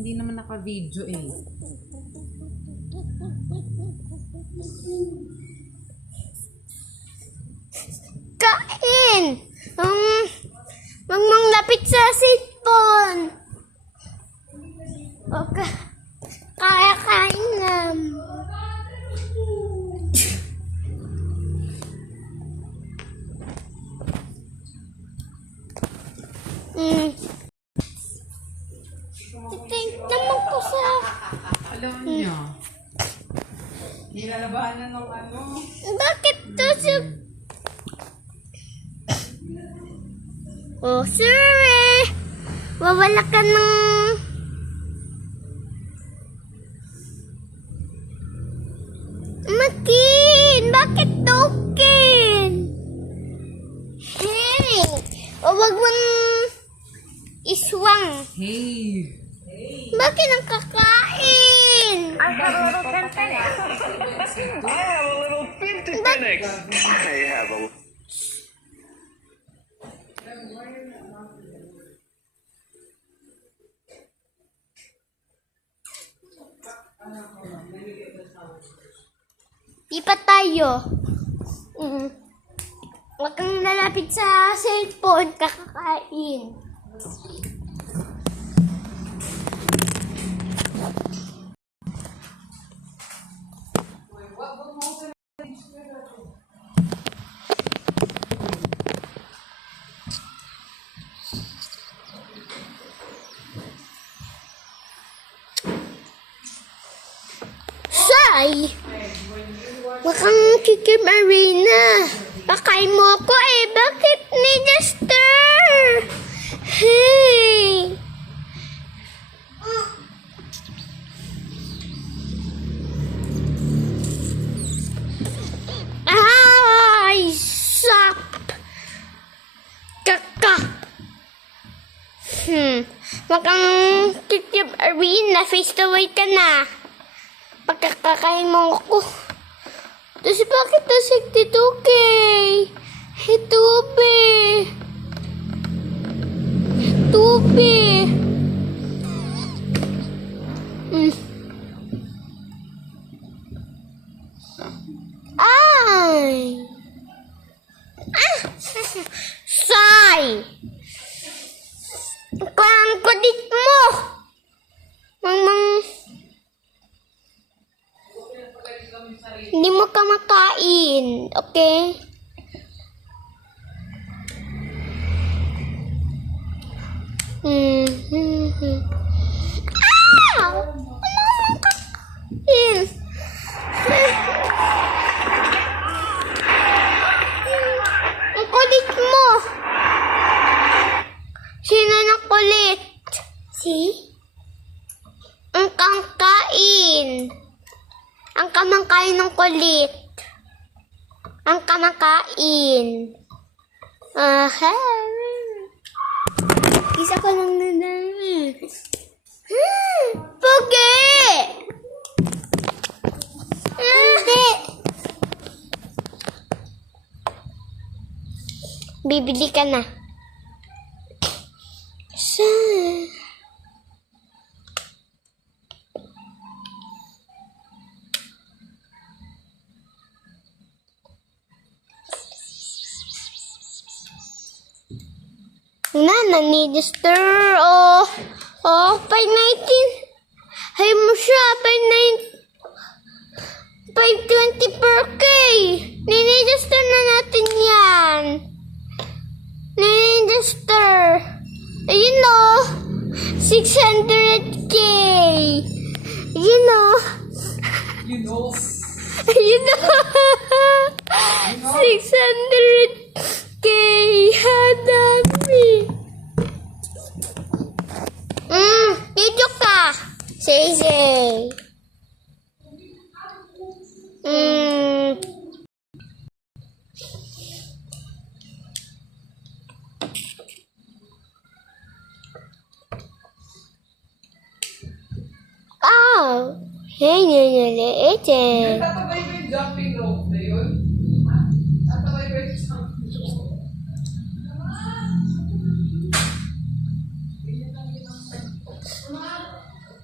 Hindi naman naka-video eh. Kain! Mang lapit sa cellphone. Okay. Kaya kain na. Tingin naman ko sa... Alam niyo. Nilalabanan ng ano. Bakit to sa... Oh, sir! Wawala ka ng... Makin! Bakit token? Hey! O wag mong iswang. Hey! Bakit ang kakain? I have a little Phoenix. I have a Lipat tayo. Huwag kang lalapit sa cellphone, kakakain. Say! Huwag kang kikim arena. Pakain mo ko eh. Bakit ni Duster? Hey! Ay! Sap! Kaka! Huwag kang kikim arena. Face the way ka na. Pagkakakain mo ko. Tapos bakit na 62K? Tupi. Tupi. Ay. Say. Ang kulit mo. Hindi mo ka makain, okay? Ah! Wala mong kakain. Ang kulit mo. Sino ng kulit? Si? Ang kangkain. Ang kamangkain ng kulit. Ang kamangkain. Aha. Isa ko lang nadami. Pugi! Hindi. Bibili ka na. Saan? Nani-Duster. Oh, 519. Hay mo siya, 520 per K. Nani-Duster na natin yan. Nani-Duster. Ayun o. 600K. Ayun o. You know. Ayun o. 600K. Hadami. Video ka. Say. Oh. Hey, naliit eh. Tatabay ba yung jumping rope na yun? Tatabay ba yung jumping rope?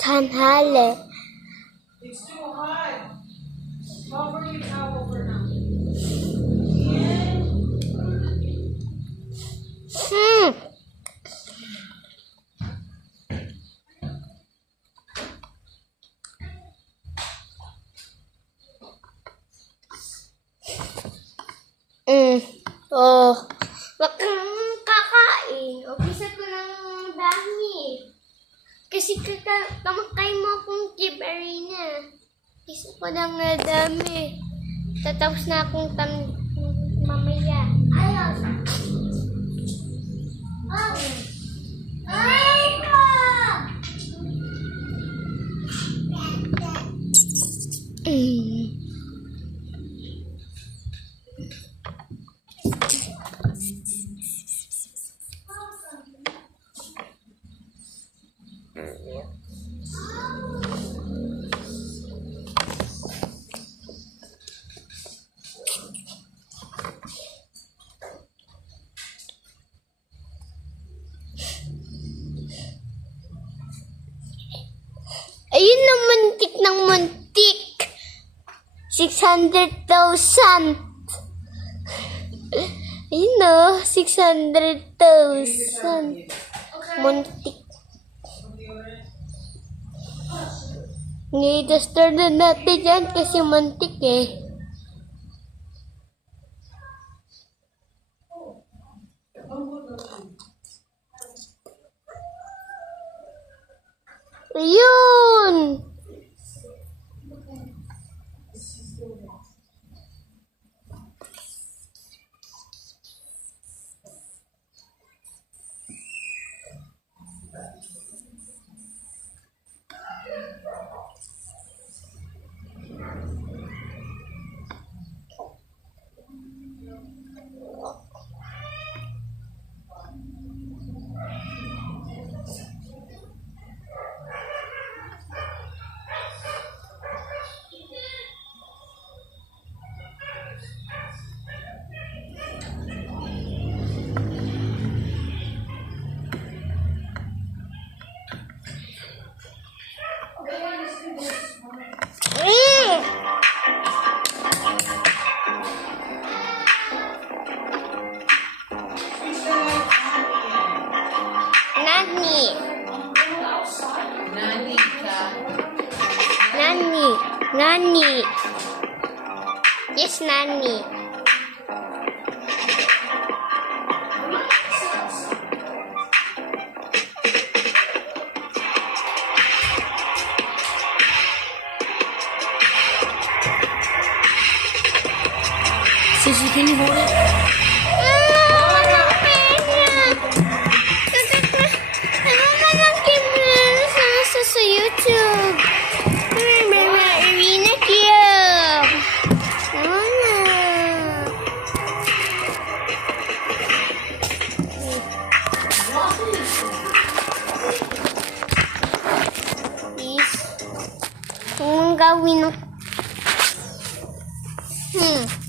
tanghali. It's too hot. Cover your towel for now. Hmm. Oh. Wag kang kakain. O, bisa ko ng dami. Kasi kamakain mo akong Kib Arena. Isa ko ng dami. Tatapos na akong mamaya. Ayos. Oh. Ay, ko! Ayun na, muntik ng muntik. 600,000. Ayun na, 600,000. Muntik. Ni-duster na natin yan kasi muntik eh. Ayun! Nani. Nani ka. Nani. Nani. Yes, Nani. Sissy, can you hold it? Sa YouTube. Arena Cube. Please. Kung gawin